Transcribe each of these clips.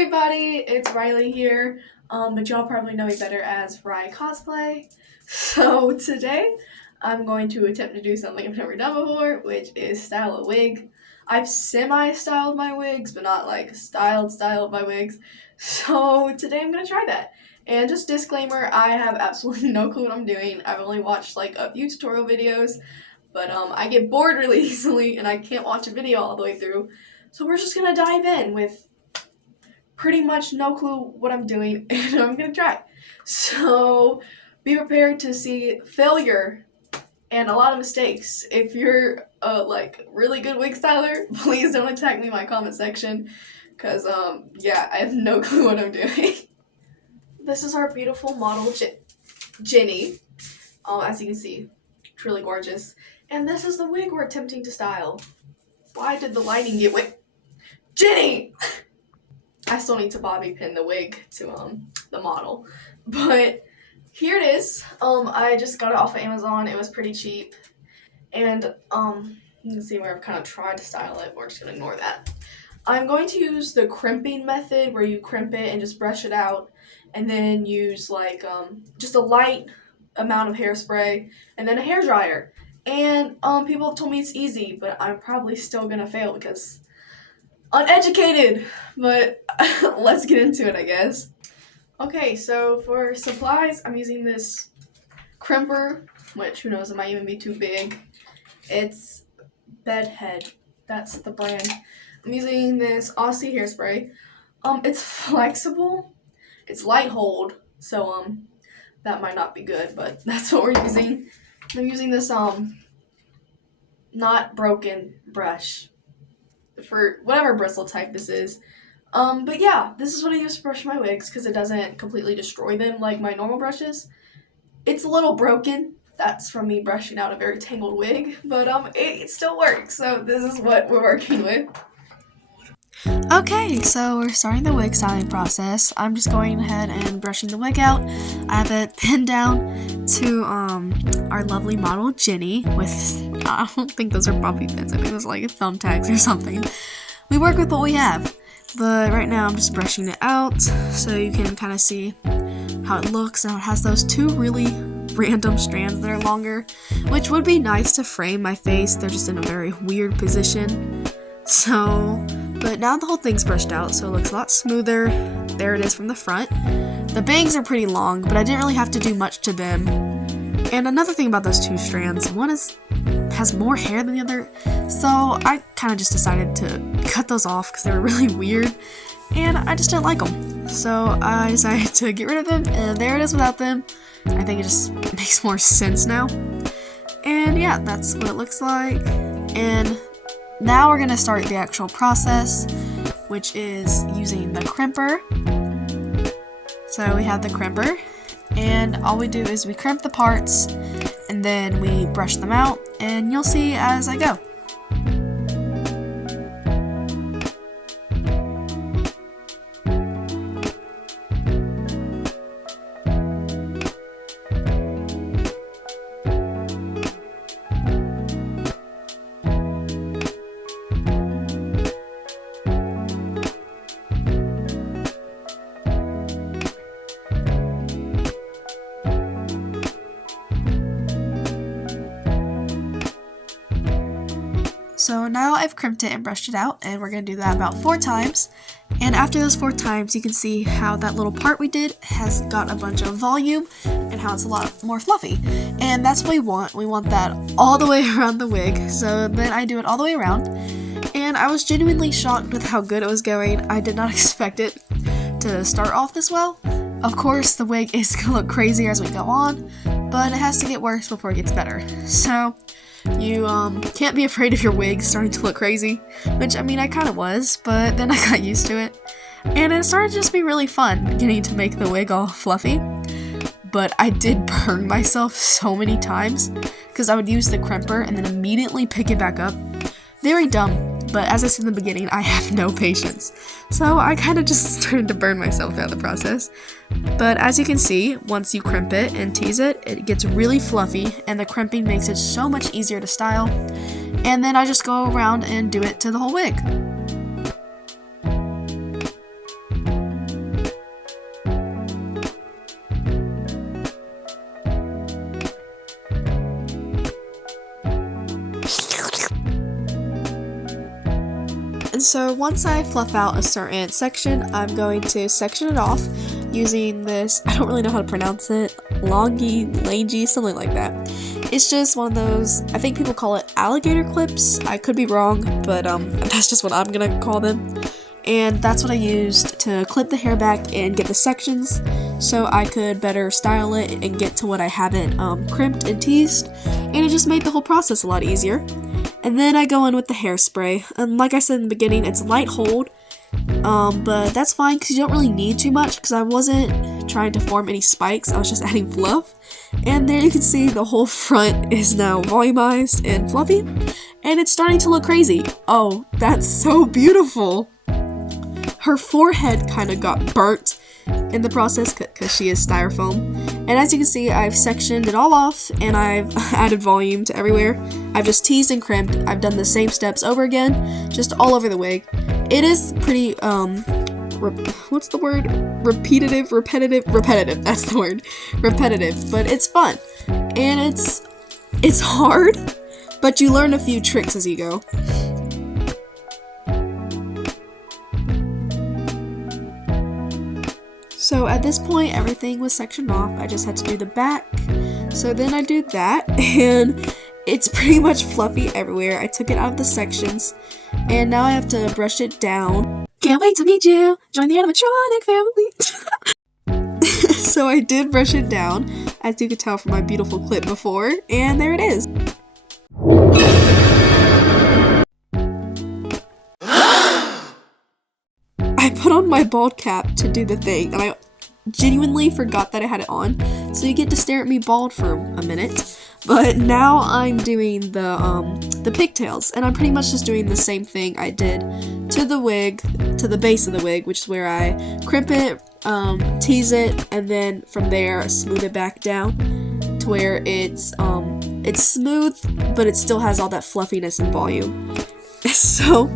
everybody, it's Riley here, but y'all probably know me better as Rye Cosplay. So today, I'm going to attempt to do something I've never done before, which is style a wig. I've semi-styled my wigs, but not like styled my wigs. So today I'm going to try that. And just disclaimer, I have absolutely no clue what I'm doing. I've only watched like a few tutorial videos, but I get bored really easily and I can't watch a video all the way through. So we're just going to dive in with pretty much no clue what I'm doing, and I'm gonna try. So be prepared to see failure and a lot of mistakes. If you're a really good wig styler, please don't attack me in my comment section, cause yeah, I have no clue what I'm doing. This is our beautiful model Jenny. As you can see, truly gorgeous. And this is the wig we're attempting to style. Why did the lighting get wet? Jenny! I still need to bobby pin the wig to the model, but here it is. I just got it off of Amazon. It was pretty cheap, and you can see where I've kind of tried to style it. We're just gonna ignore that. I'm going to use the crimping method, where you crimp it and just brush it out, and then use just a light amount of hairspray and then a hair dryer. And people have told me it's easy, but I'm probably still gonna fail because uneducated, but let's get into it, I guess. Okay, so for supplies, I'm using this Crimper, which who knows, it might even be too big. It's Bedhead, that's the brand. I'm using this Aussie hairspray. It's flexible, it's light hold, so that might not be good, but that's what we're using. I'm using this not broken brush for whatever bristle type this is. But yeah, this is what I use to brush my wigs because it doesn't completely destroy them like my normal brushes. It's a little broken. That's from me brushing out a very tangled wig, but it still works. So this is what we're working with. Okay, so we're starting the wig styling process. I'm just going ahead and brushing the wig out. I have it pinned down to our lovely model Jenny with, I don't think those are bobby pins, I think those are like thumbtacks or something. We work with what we have, but right now I'm just brushing it out so you can kind of see how it looks. Now it has those two really random strands that are longer, which would be nice to frame my face. They're just in a very weird position. So, but now the whole thing's brushed out, so it looks a lot smoother. There it is from the front. The bangs are pretty long, but I didn't really have to do much to them. And another thing about those two strands, one has more hair than the other, so I kind of just decided to cut those off because they were really weird, and I just didn't like them. So I decided to get rid of them, and there it is without them. I think it just makes more sense now. And yeah, that's what it looks like. And now we're going to start the actual process, which is using the crimper. So we have the crimper, and all we do is we crimp the parts, and then we brush them out, and you'll see as I go. So now I've crimped it and brushed it out, and we're going to do that about 4 times. And after those 4 times, you can see how that little part we did has got a bunch of volume and how it's a lot more fluffy. And that's what we want. We want that all the way around the wig. So then I do it all the way around. And I was genuinely shocked with how good it was going. I did not expect it to start off this well. Of course, the wig is going to look crazier as we go on, but it has to get worse before it gets better. So you can't be afraid of your wig starting to look crazy, which I mean I kind of was, but then I got used to it, and it started to just be really fun getting to make the wig all fluffy. But I did burn myself so many times because I would use the crimper and then immediately pick it back up. Very dumb, but as I said in the beginning, I have no patience, so I kind of just started to burn myself throughout the process. But as you can see, once you crimp it and tease it, it gets really fluffy, and the crimping makes it so much easier to style. And then I just go around and do it to the whole wig. So once I fluff out a certain section, I'm going to section it off using this, I don't really know how to pronounce it, Langee, something like that. It's just one of those, I think people call it alligator clips. I could be wrong, but that's just what I'm gonna call them. And that's what I used to clip the hair back and get the sections so I could better style it and get to what I have it crimped and teased, and it just made the whole process a lot easier. And then I go in with the hairspray, and like I said in the beginning, it's light hold, but that's fine because you don't really need too much because I wasn't trying to form any spikes, I was just adding fluff. And there you can see the whole front is now volumized and fluffy, and it's starting to look crazy. Oh, that's so beautiful! Her forehead kind of got burnt in the process because she is styrofoam. And as you can see, I've sectioned it all off and I've added volume to everywhere. I've just teased and crimped. I've done the same steps over again, just all over the wig. It is pretty, what's the word? Repetitive, that's the word. Repetitive, but it's fun. And it's hard, but you learn a few tricks as you go. So at this point, everything was sectioned off. I just had to do the back. So then I do that, and it's pretty much fluffy everywhere. I took it out of the sections, and now I have to brush it down. Can't wait to meet you! Join the animatronic family! So I did brush it down, as you could tell from my beautiful clip before, and there it is. I put on my bald cap to do the thing, and I genuinely forgot that I had it on, so you get to stare at me bald for a minute. But now I'm doing the pigtails, and I'm pretty much just doing the same thing I did to the wig, to the base of the wig, which is where I crimp it, tease it, and then from there smooth it back down to where it's smooth, but it still has all that fluffiness and volume. So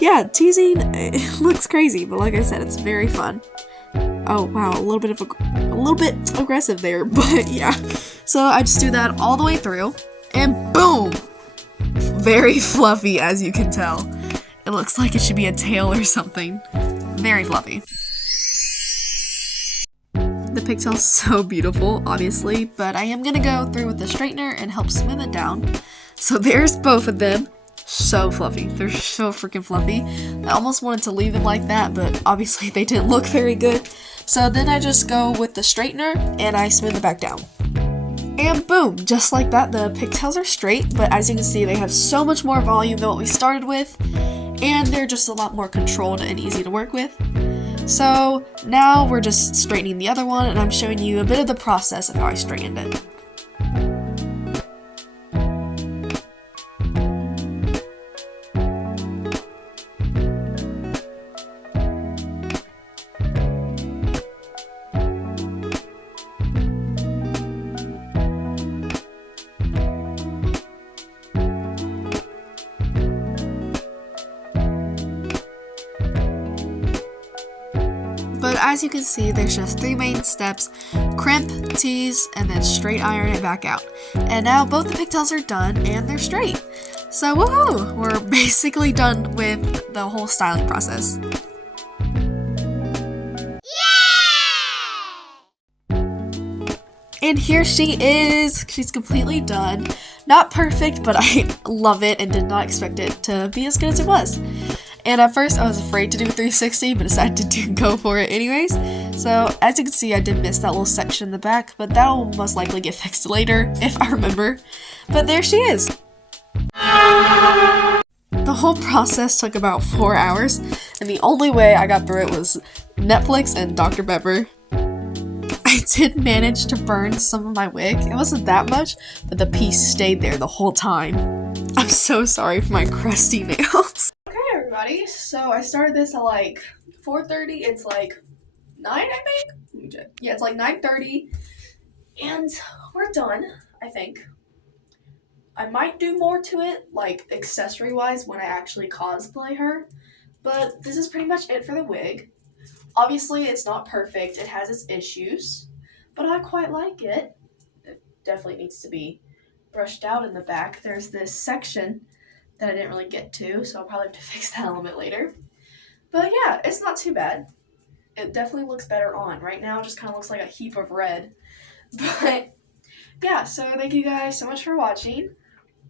yeah, teasing, it looks crazy, but like I said, it's very fun. Oh wow, a little bit aggressive there, but yeah. So I just do that all the way through, and boom! Very fluffy, as you can tell. It looks like it should be a tail or something. Very fluffy. The pigtail's so beautiful, obviously, but I am gonna go through with the straightener and help smooth it down. So there's both of them. So fluffy. They're so freaking fluffy. I almost wanted to leave them like that, but obviously they didn't look very good. So then I just go with the straightener and I smooth it back down. And boom, just like that, the pigtails are straight, but as you can see, they have so much more volume than what we started with, and they're just a lot more controlled and easy to work with. So now we're just straightening the other one, and I'm showing you a bit of the process of how I straightened it. But as you can see, there's just 3 main steps: crimp, tease, and then straight iron it back out. And now both the pigtails are done and they're straight. So woohoo! We're basically done with the whole styling process. And here she is! She's completely done. Not perfect, but I love it and did not expect it to be as good as it was. And at first I was afraid to do a 360, but decided to go for it anyways. So as you can see, I did miss that little section in the back, but that'll most likely get fixed later, if I remember. But there she is! The whole process took about 4 hours, and the only way I got through it was Netflix and Dr. Pepper. I did manage to burn some of my wig. It wasn't that much, but the piece stayed there the whole time. I'm so sorry for my crusty nails. Okay, everybody, so I started this at like 4:30. It's like 9, I think? Let me check. Yeah, it's like 9:30, and we're done, I think. I might do more to it, like accessory-wise, when I actually cosplay her, but this is pretty much it for the wig. Obviously, it's not perfect. It has its issues, but I quite like it. It definitely needs to be brushed out in the back. There's this section that I didn't really get to, so I'll probably have to fix that a little bit later. But yeah, it's not too bad. It definitely looks better on. Right now, it just kind of looks like a heap of red. But yeah, so thank you guys so much for watching.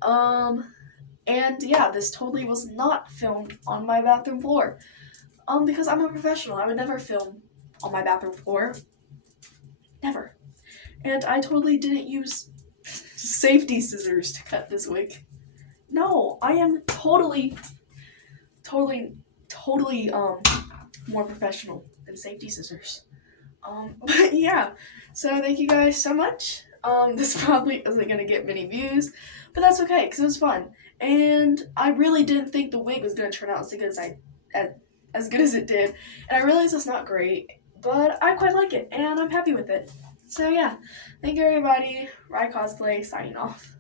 And yeah, this totally was not filmed on my bathroom floor. Because I'm a professional. I would never film on my bathroom floor. Never. And I totally didn't use safety scissors to cut this wig. No, I am totally more professional than safety scissors. But yeah, so thank you guys so much. This probably isn't gonna get many views, but that's okay because it was fun, and I really didn't think the wig was gonna turn out as good as good as it did, and I realized it's not great, but I quite like it, and I'm happy with it. So yeah, thank you everybody. Rye Cosplay signing off.